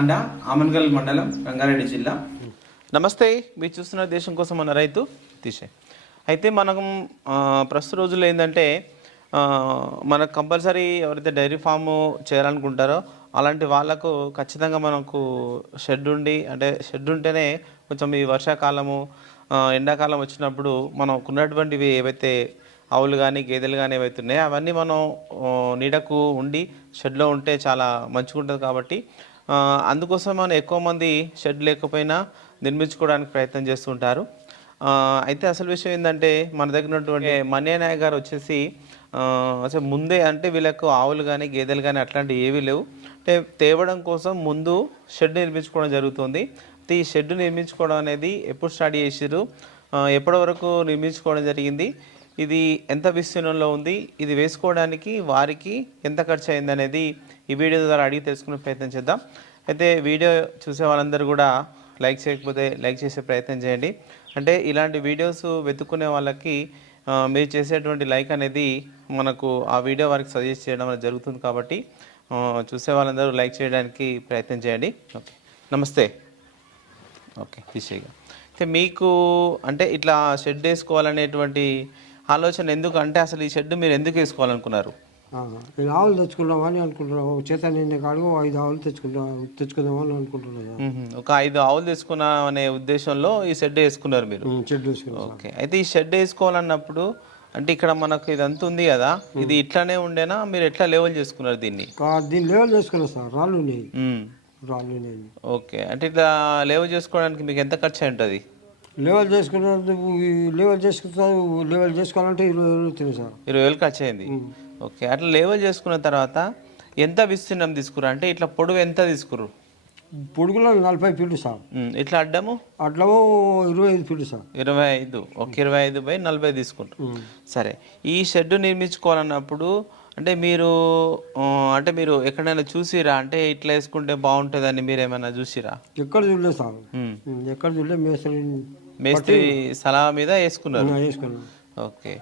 తాండా ఆమన్గల్ మండలం రంగారెడ్డి జిల్లా. నమస్తే మీరు చూస్తున్న దేశం కోసం మన రైతు తీసే. అయితే మనం ప్రస్తుత రోజుల్లో ఏంటంటే మనకు కంపల్సరీ ఎవరైతే డైరీ ఫామ్ చేయాలనుకుంటారో అలాంటి వాళ్ళకు ఖచ్చితంగా మనకు షెడ్ ఉండి అంటే షెడ్ ఉంటేనే కొంచెం ఈ వర్షాకాలము ఎండాకాలం వచ్చినప్పుడు మనకు ఉన్నటువంటివి ఏవైతే ఆవులు కానీ గేదెలు కానీ ఏవైతే ఉన్నాయో అవన్నీ మనం నీడకు ఉండి షెడ్లో ఉంటే చాలా మంచిగా ఉంటుంది కాబట్టి అందుకోసం మనం ఎక్కువ మంది షెడ్ లేకపోయినా నిర్మించుకోవడానికి ప్రయత్నం చేస్తుంటారు. అయితే అసలు విషయం ఏంటంటే మన దగ్గర ఉన్నటువంటి మన్య నాయక్ గారు వచ్చేసి అసలు ముందే అంటే వీళ్ళకు ఆవులు కానీ గేదెలు కానీ అట్లాంటివి ఏవీ లేవు. అంటే తేవడం కోసం ముందు షెడ్ నిర్మించుకోవడం జరుగుతుంది. ఈ షెడ్ నిర్మించుకోవడం అనేది ఎప్పుడు స్టార్ట్ చేసారు ఎప్పటి వరకు నిర్మించుకోవడం జరిగింది? ఇది ఎంత విస్తీర్ణంలో ఉంది? ఇది వేసుకోవడానికి వారికి ఎంత ఖర్చు అయింది అనేది ఈ వీడియో ద్వారా అడిగి తెలుసుకునే ప్రయత్నం చేద్దాం. అయితే వీడియో చూసే వాళ్ళందరూ కూడా లైక్ చేయకపోతే లైక్ చేసే ప్రయత్నం చేయండి. అంటే ఇలాంటి వీడియోస్ వెతుక్కునే వాళ్ళకి మీరు చేసేటువంటి లైక్ అనేది మనకు ఆ వీడియో వారికి సజెస్ట్ చేయడం అనేది జరుగుతుంది కాబట్టి చూసే వాళ్ళందరూ లైక్ చేయడానికి ప్రయత్నం చేయండి. ఓకే. నమస్తే. ఓకే. విషయగా అయితే మీకు అంటే ఇట్లా షెడ్ వేసుకోవాలనేటువంటి ఆలోచన ఎందుకు అంటే అసలు ఈ షెడ్ మీరు ఎందుకు వేసుకోవాలనుకున్నారు? నేను ఆవులు తెచ్చుకుందామని అనుకుంటున్నాను ఒక చేత నిన్న కాడుగు ఐదు ఆవులు తెచ్చుకుందాం తెచ్చుకుందామని అనుకుంటున్నాను. ఒక ఐదు ఆవులు తీసుకున్నాం అనే ఉద్దేశంలో ఈ షెడ్ వేసుకున్నారు మీరు? వేసుకున్నాం ఓకే. అయితే ఈ షెడ్ వేసుకోవాలన్నప్పుడు అంటే ఇక్కడ మనకు ఇదంతా ఉంది కదా ఇది ఇట్లానే ఉండేనా? మీరు ఎట్లా లెవెల్ చేసుకున్నారు దీన్ని? దీన్ని లెవెల్ చేసుకున్నాం సార్ రాళ్ళు. రాళ్ళు ఉన్నాయి. ఓకే. అంటే ఇట్లా లెవెల్ చేసుకోవడానికి మీకు ఎంత ఖర్చు ఉంటుంది? లెవెల్ చేసుకున్నందుకు ఈ లెవెల్ చేసుకుంటా లెవెల్ చేసుకోవాలంటే ఇరవై వేలు అవుతుంది సార్. ఇరవై వేలు ఖర్చు అయింది ఓకే అట్లా లెవెల్ చేసుకున్న తర్వాత ఎంత విస్తీర్ణం తీసుకురు అంటే ఇట్లా పొడవు ఎంత తీసుకురు పొడుగులో నలభై ఫీట్లు సార్. ఇట్లా అడ్డము? అట్లా ఇరవై ఐదు ఫీట్లు సార్. ఇరవై ఐదు. ఒక ఇరవై ఐదు బై నలభై తీసుకుంటారు. సరే ఈ షెడ్ నిర్మించుకోవాలన్నప్పుడు అంటే మీరు అంటే మీరు ఎక్కడైనా చూసిరా? అంటే ఇట్లా వేసుకుంటే బాగుంటుందని మీరు ఏమైనా చూసిరా? ఎక్కడ చూడలేదు సార్. ఎక్కడ చూడలేదు మేస్త్రి మేస్త్రి సలహా మీద వేసుకున్నారు. వేసుకున్నాం ఓకే.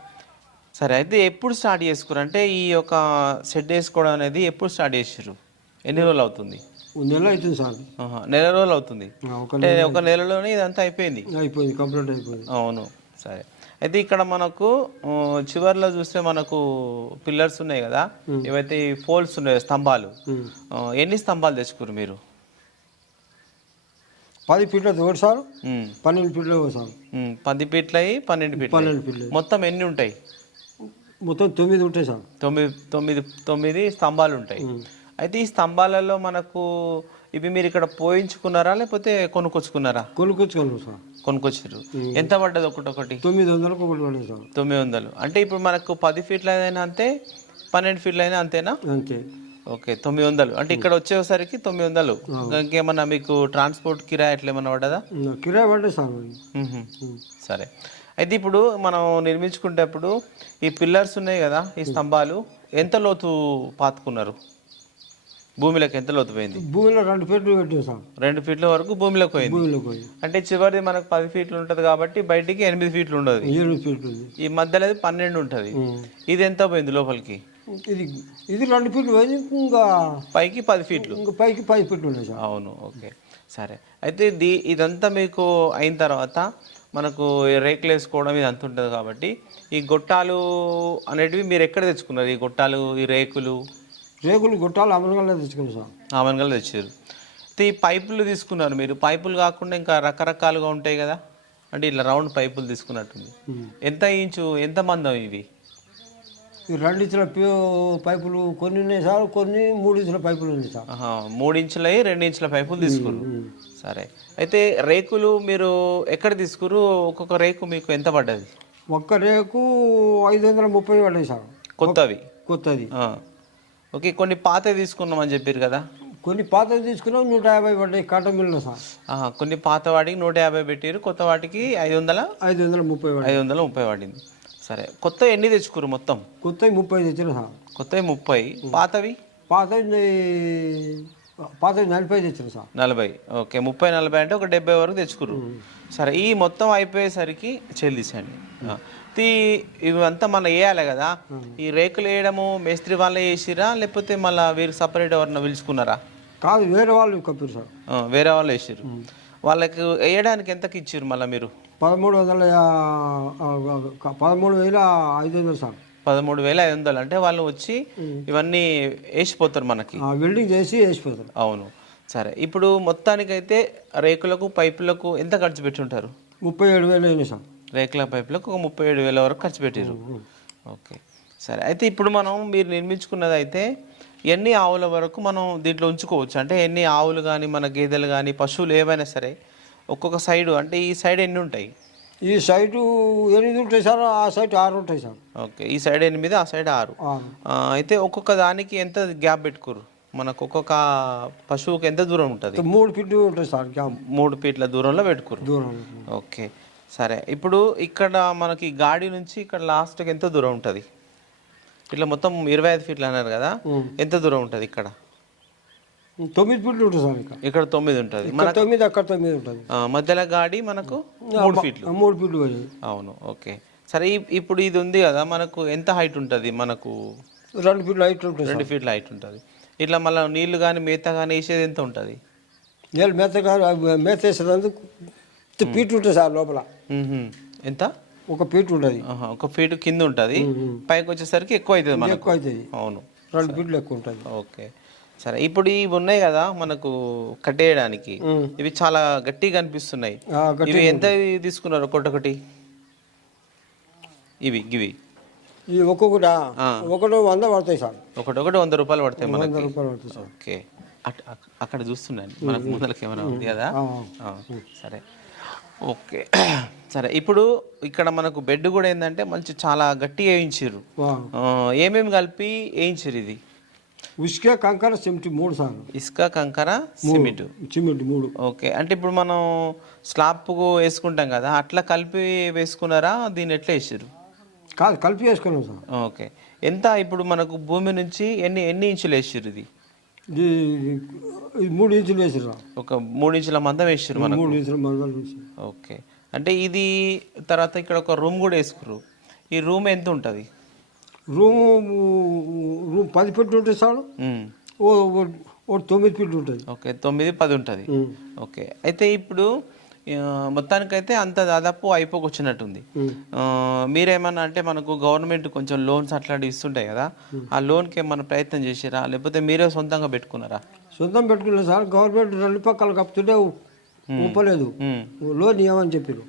సరే అయితే ఎప్పుడు స్టార్ట్ చేసుకున్నారు అంటే ఈ యొక్క షెడ్ వేసుకోవడం అనేది ఎప్పుడు స్టార్ట్ చేసారు ఎన్ని రోజులు అవుతుంది? నెల అవుతుంది సార్. నెల రోజులు అవుతుంది. అంటే ఒక నెలలోనే ఇదంతా అయిపోయింది? అయిపోయింది కంప్లీట్ అయిపోయింది. అవును సరే. అయితే ఇక్కడ మనకు చివర్లో చూస్తే మనకు పిల్లర్స్ ఉన్నాయి కదా? ఏవైతే ఈ పోల్స్ ఉన్నాయో స్తంభాలు. ఎన్ని స్తంభాలు తెచ్చుకురు మీరు? పది ఫీట్ల ఒకటి సార్ ఉమ్, పన్నెండు ఫీట్లు ఒకటి సార్ ఉమ్, పది ఫీట్లయి పన్నెండు ఫీట్లు. పన్నెండు ఫీట్లు. మొత్తం ఎన్ని ఉంటాయి? మొత్తం తొమ్మిది ఉంటాయి సార్. తొమ్మిది తొమ్మిది తొమ్మిది స్తంభాలు ఉంటాయి. అయితే ఈ స్తంభాలలో మనకు ఇవి మీరు ఇక్కడ పోయించుకున్నారా లేకపోతే కొనుక్కొచ్చుకున్నారా? కొనుక్కొచ్చుకున్నాం సార్. కొనుక్కొచ్చారు. ఎంత పడ్డది ఒకటి ఒకటి తొమ్మిది వందలకు ఒకటి పడింది సార్. తొమ్మిది వందలు. అంటే ఇప్పుడు మనకు పది ఫీట్ల అయినా అంతే పన్నెండు ఫీట్ల అయినా అంతేనా? అంతే. ఓకే తొమ్మిది వందలు. అంటే ఇక్కడ వచ్చేసరికి తొమ్మిది వందలు. ఇంకా ఇంకేమన్నా మీకు ట్రాన్స్పోర్ట్ కిరాయి అట్లా ఏమన్నా పడ్డదా? కిరాయి పడ్డాయి సార్ అయితే ఇప్పుడు మనం నిర్మించుకునేటప్పుడు ఈ పిల్లర్స్ ఉన్నాయి కదా ఈ స్తంభాలు ఎంత లోతు పాతుకున్నారు? భూమిలోకి ఎంత లోతు పోయింది? భూమిలో రెండు ఫీట్లు పెట్టాం సార్. రెండు ఫీట్ల వరకు భూమిలోకి పోయింది. భూమిలో పోయి అంటే చివరిది మనకు పది ఫీట్లు ఉంటుంది కాబట్టి బయటికి ఎనిమిది ఫీట్లు ఉండదు. ఎనిమిది ఫీట్లు ఈ మధ్యలో పన్నెండు ఉంటుంది. ఇది ఎంత పోయింది లోపలికి? ఇది ఇది రెండు ఫీట్లు పోయింది ఇంకా పైకి పది ఫీట్లు. ఇంకా పైకి పది ఫీట్లు ఉన్నాయి సార్. అవును ఓకే. సరే. అయితే దీ ఇదంతా మీకు అయిన తర్వాత మనకు రేకులు వేసుకోవడం ఇదంతా ఉంటుంది కాబట్టి ఈ గొట్టాలు అనేటివి మీరు ఎక్కడ తెచ్చుకున్నారు? ఈ గొట్టాలు ఈ రేకులు? రేకులు గుట్టాలు అమలుగా తెచ్చుకున్నాం సార్. ఆమెనగలు తెచ్చారు. అయితే ఈ పైపులు తీసుకున్నారు మీరు. పైపులు కాకుండా ఇంకా రకరకాలుగా ఉంటాయి కదా? అంటే ఇట్లా రౌండ్ పైపులు తీసుకున్నట్టుంది. ఎంత ఇంచు ఎంత మందం ఇవి? రెండు ఇంచుల పైపులు కొన్ని ఉన్నాయి సార్ కొన్ని మూడు ఇంచుల పైపులు ఉన్నాయి సార్. మూడు ఇంచులవి రెండు ఇంచుల పైపులు తీసుకురు సరే. అయితే రేకులు మీరు ఎక్కడ తీసుకురు ఒక్కొక్క రేకు మీకు ఎంత పడ్డది? ఒక్క రేకు ఐదు వందల ముప్పై పడ్డాయి సార్. కొత్తవి? కొత్తది. ఓకే కొన్ని పాత తీసుకున్నామని చెప్పారు కదా? కొన్ని పాతవి తీసుకున్నాం నూట యాభై పడ్డాయి కాటన్ మిల్లు సార్. కొన్ని పాత వాటికి నూట యాభై పెట్టారు కొత్త వాటికి ఐదు వందల ఐదు వందల ముప్పై ఐదు వందల ముప్పై పడింది. సరే కొత్త ఎన్ని తెచ్చుకురు మొత్తం? కొత్తవి ముప్పై తెచ్చిన సార్. కొత్తవి ముప్పై. పాతవి? పాతవి పాతవి నలభై తెచ్చిన సార్. నలభై. ఓకే ముప్పై నలభై అంటే ఒక డెబ్బై వరకు తెచ్చుకురు సరే ఈ మొత్తం అయిపోయేసరికి చెల్లించండి ఇవంతా మనం వేయాలి కదా. ఈ రేకులు వేయడము మేస్త్రి వాళ్ళే వేసిరా లేకపోతే మళ్ళీ వీరు సపరేట్ ఎవరన్నా పిలుచుకున్నారా? కాదు వేరే వాళ్ళు కప్పారు సార్. వేరే వాళ్ళు వేసారు వాళ్ళకి వేయడానికి ఎంతకి ఇచ్చారు మళ్ళీ మీరు? పదమూడు వందల పదమూడు వేల ఐదు వందలు సార్. పదమూడు వేల ఐదు వందలు. అంటే వాళ్ళు వచ్చి ఇవన్నీ వేసిపోతారు మనకి. వెల్డింగ్ చేసి వేసిపోతారు. అవును. సరే ఇప్పుడు మొత్తానికైతే రేకులకు పైపులకు ఎంత ఖర్చు పెట్టి ఉంటారు ముప్పై ఏడు వేలు అయినాయి సార్. రేకుల పైపులకు ఒక ముప్పై ఏడు వేల వరకు ఖర్చు పెట్టారు ఓకే. సరే అయితే ఇప్పుడు మనం మీరు నిర్మించుకున్నది అయితే ఎన్ని ఆవుల వరకు మనం దీంట్లో ఉంచుకోవచ్చు? అంటే ఎన్ని ఆవులు కానీ మన గేదెలు కానీ పశువులు ఏవైనా సరే ఒక్కొక్క సైడు అంటే ఈ సైడ్ ఎన్ని ఉంటాయి? ఈ సైటు ఎనిమిది ఉంటాయి సార్ ఆ సైట్ ఆరు ఉంటాయి సార్. ఓకే ఈ సైడ్ ఎనిమిది ఆ సైడ్ ఆరు. అయితే ఒక్కొక్క దానికి ఎంత గ్యాప్ పెట్టుకోరు? మనకు ఒక్కొక్క పశువుకి ఎంత దూరం ఉంటుంది? మూడు ఫీట్లు ఉంటాయి సార్ క్యాంప్ మూడు ఫీట్ల దూరంలో పెట్టుకోరు. దూరం ఓకే సరే. ఇప్పుడు ఇక్కడ మనకి గాడి నుంచి ఇక్కడ లాస్ట్కి ఎంత దూరం ఉంటుంది? ఇట్లా మొత్తం ఇరవై ఐదు ఫీట్లు అన్నారు కదా. ఎంత దూరం ఉంటుంది ఇక్కడ? తొమ్మిది ఫీట్లు ఉంటుంది సార్ ఇక్కడ. ఇక్కడ తొమ్మిది ఉంటుంది. ఇక్కడ తొమ్మిది అక్కడ తొమ్మిది ఉంటుంది. మధ్యలో గాడి మనకు మూడు ఫీట్లు. మూడు ఫీట్లు అవును ఓకే. సరే ఇప్పుడు ఇది ఉంది కదా మనకు ఎంత హైట్ ఉంటుంది మనకు? రెండు ఫీట్లు హైట్ ఉంటుంది రెండు ఫీట్ల హైట్ ఉంటుంది. ఇట్లా మళ్ళీ నీళ్ళు కానీ మేత కానీ వేసేది ఎంత ఉంటుంది? నేను మేత గారు మేత వేసేందుకు ఫీట్ ఉంటుంది సార్ లోపల. ఎంత? ఒక ఫీట్ ఉంటుంది. ఒక ఫీట్ కింద ఉంటుంది. పైకి వచ్చేసరికి ఎక్కువ అవుతుంది మనకు. ఎక్కువ అవుతుంది అవును. రెండు ఫీట్లు ఎక్కువ ఉంటుంది ఓకే. సరే ఇప్పుడు ఇవి ఉన్నాయి కదా మనకు కట్టేయడానికి. ఇవి చాలా గట్టిగా గట్టి ఇవి ఎంత తీసుకున్నారు ఒక్కొక్కటి? ఇవి ఇవి ఈ ఒక్కొక్కటి. ఒకటి వంద పడతాయి సార్. ఒకటి ఒకటి వంద రూపాయలు పడతాయి మనకి. రూపాయలు పడతాయి ఓకే. అక్కడ చూస్తున్నాను. మనకు ముందలకి ఏమైనా ఉంది కదా? సరే. ఓకే. సరే ఇప్పుడు ఇక్కడ మనకు బెడ్ కూడా ఏంటంటే మంచి చాలా గట్టిగా వేయించారు. ఏమేమి కలిపి వేయించారు ఇది? ఉసుకే కంకర సిమెంట్ మూడు సార్ ఇసుక కంకర సిమెంట్. సిమెంట్ మూడు. ఓకే. అంటే ఇప్పుడు మనం స్లాబ్కు వేసుకుంటాం కదా అట్లా కలిపి వేసుకున్నారా? దీన్ని ఎట్లా వేసారు కాదు కలిపి వేసుకున్నాం సార్. ఓకే. ఎంత ఇప్పుడు మనకు భూమి నుంచి ఎన్ని ఎన్ని ఇంచులు వేసారు ఇది మూడు ఇంచులు వేసారు సార్ ఒక మూడు ఇంచుల మందం వేసారు మనకు. మూడు ఇంచుల మందాలు వేసి ఓకే. అంటే ఇది తర్వాత ఇక్కడ ఒక రూమ్ కూడా వేసుకురు ఈ రూమ్ ఎంత ఉంటుంది? రూము రూమ్ పది ఫీట్లు ఉంటుంది సార్ ఓ ఓ- తొమ్మిది ఫీట్లు ఉంటుంది. ఓకే తొమ్మిది పది ఉంటుంది. ఓకే. అయితే ఇప్పుడు మొత్తానికైతే అంత దాదాపు అయిపోకొచ్చినట్టుంది. మీరేమన్నా అంటే మనకు గవర్నమెంట్ కొంచెం లోన్స్ అట్లాంటివి ఇస్తుంటాయి కదా. ఆ లోన్కి ఏమన్నా ప్రయత్నం చేసిరా లేకపోతే మీరే సొంతంగా పెట్టుకున్నారా? సొంతం పెట్టుకున్నాం సార్ గవర్నమెంట్ రెండు పక్కల కప్పుతుంటే ఒప్పలేదు. లోన్ ఇవ్వమని చెప్పారు.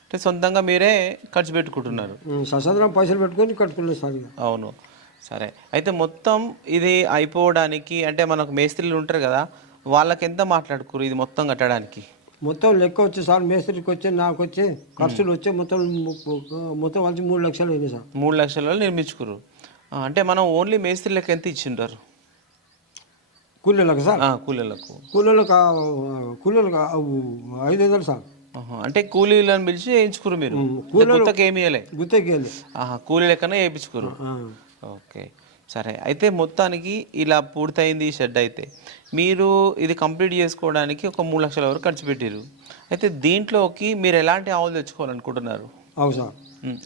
అంటే సొంతంగా మీరే ఖర్చు పెట్టుకుంటున్నారు. ససంద్రం పైసలు పెట్టుకొని కట్టుకున్నాం సార్ అవును. సరే. అయితే మొత్తం ఇది అయిపోవడానికి అంటే మనకు మేస్త్రీలు ఉంటారు కదా వాళ్ళకి ఎంత మాట్లాడుకురు ఇది మొత్తం కట్టడానికి? మొత్తం లెక్క వచ్చి సార్ మేస్త్రికి వచ్చి నాకు వచ్చి ఖర్చులు వచ్చి మొత్తం మొత్తం కలిసి మూడు లక్షలు అయింది సార్. మూడు లక్షలలో నిర్మించుకురు అంటే మనం ఓన్లీ మేస్త్రీలకు ఎంత ఇచ్చిండారు? కూలీలకు సార్? కూలీలకు. కూలీలకు కూలీలకు ఐదు వందలు సార్. అంటే కూలీలను పిలిచి వేయించుకురు మీరు? కొత్తకి ఏమి గుత్తకి కూలీ లెక్కనే వేయించుకురు ఓకే సరే. అయితే మొత్తానికి ఇలా పూర్తయింది ఈ షెడ్ అయితే. మీరు ఇది కంప్లీట్ చేసుకోవడానికి ఒక మూడు లక్షల వరకు ఖర్చు పెట్టారు అయితే దీంట్లోకి మీరు ఎలాంటి ఆవులు తెచ్చుకోవాలనుకుంటున్నారు? అవు సార్.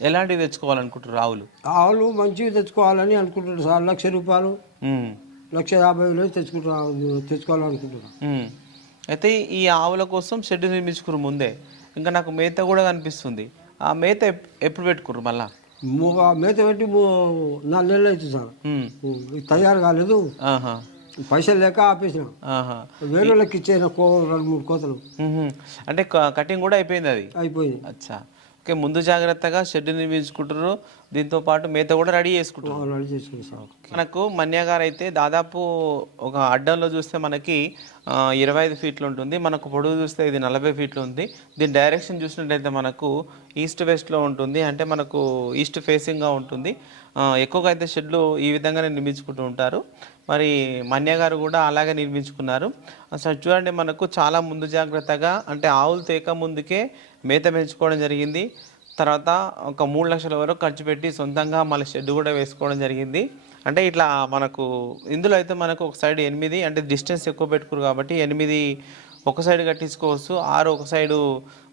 ఎలాంటివి తెచ్చుకోవాలనుకుంటున్నారు ఆవులు? ఆవులు మంచివి తెచ్చుకోవాలని అనుకుంటున్నారు సార్. లక్ష రూపాయలు. లక్ష యాభై వేలు తెచ్చుకుంటా తెచ్చుకోవాలనుకుంటున్నాను. అయితే ఈ ఆవుల కోసం షెడ్ నిర్మించుకురు ముందే ఇంకా నాకు మేత కూడా కనిపిస్తుంది. ఆ మేత ఎప్- ఎప్పుడు పెట్టుకుర్రు మళ్ళా? మేత పెట్టి నాలుగు నెలలు అవుతుంది సార్. తయారు కాలేదు. పైసలు లేక ఆపేసిన. వేరే ఇచ్చేసిన కో రెండు మూడు కోతలు. అంటే కటింగ్ కూడా అయిపోయింది అది? అయిపోయింది. అచ్చా. ఓకే ముందు జాగ్రత్తగా షెడ్ నిర్మించుకుంటారు దీంతో పాటు మేత కూడా రెడీ చేసుకుంటారు రెడీ మనకు మన్యా గారు అయితే దాదాపు ఒక అడ్డంలో చూస్తే మనకి ఇరవై ఐదు ఫీట్లు ఉంటుంది. మనకు పొడవు చూస్తే ఇది నలభై ఫీట్లు ఉంది. దీని డైరెక్షన్ చూసినట్టయితే మనకు ఈస్ట్ వెస్ట్లో ఉంటుంది. అంటే మనకు ఈస్ట్ ఫేసింగ్గా ఉంటుంది. ఎక్కువగా అయితే షెడ్లు ఈ విధంగానే నిర్మించుకుంటూ ఉంటారు. మరి మన్య గారు కూడా అలాగే నిర్మించుకున్నారు. అసలు చూడండి మనకు చాలా ముందు జాగ్రత్తగా అంటే ఆవులు తేక ముందుకే మేత పెంచుకోవడం జరిగింది. తర్వాత ఒక మూడు లక్షల వరకు ఖర్చు పెట్టి సొంతంగా మళ్ళీ షెడ్ కూడా వేసుకోవడం జరిగింది. అంటే ఇట్లా మనకు ఇందులో అయితే మనకు ఒక సైడ్ ఎనిమిది అంటే డిస్టెన్స్ ఎక్కువ పెట్టుకురు కాబట్టి ఎనిమిది ఒక సైడ్ కట్టించుకోవచ్చు ఆరు ఒక సైడు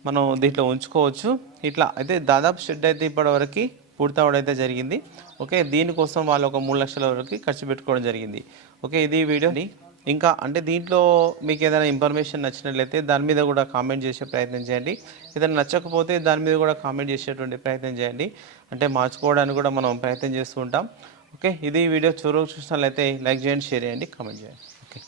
మనం దీంట్లో ఉంచుకోవచ్చు. ఇట్లా అయితే దాదాపు షెడ్ అయితే ఇప్పటివరకు పూర్తవడం అయితే జరిగింది. ఓకే దీనికోసం వాళ్ళు ఒక మూడు లక్షల వరకు ఖర్చు పెట్టుకోవడం జరిగింది. ఓకే ఇది వీడియోని ఇంకా అంటే దీంట్లో మీకు ఏదైనా ఇన్ఫర్మేషన్ నచ్చినట్లయితే దాని మీద కూడా కామెంట్ చేసే ప్రయత్నం చేయండి. ఏదైనా నచ్చకపోతే దాని మీద కూడా కామెంట్ చేసేటువంటి ప్రయత్నం చేయండి. అంటే మార్చుకోవడానికి కూడా మనం ప్రయత్నం చేస్తూ ఉంటాం. ఓకే ఇది వీడియో చూడ చూసినట్లయితే లైక్ చేయండి షేర్ చేయండి కామెంట్ చేయండి. ఓకే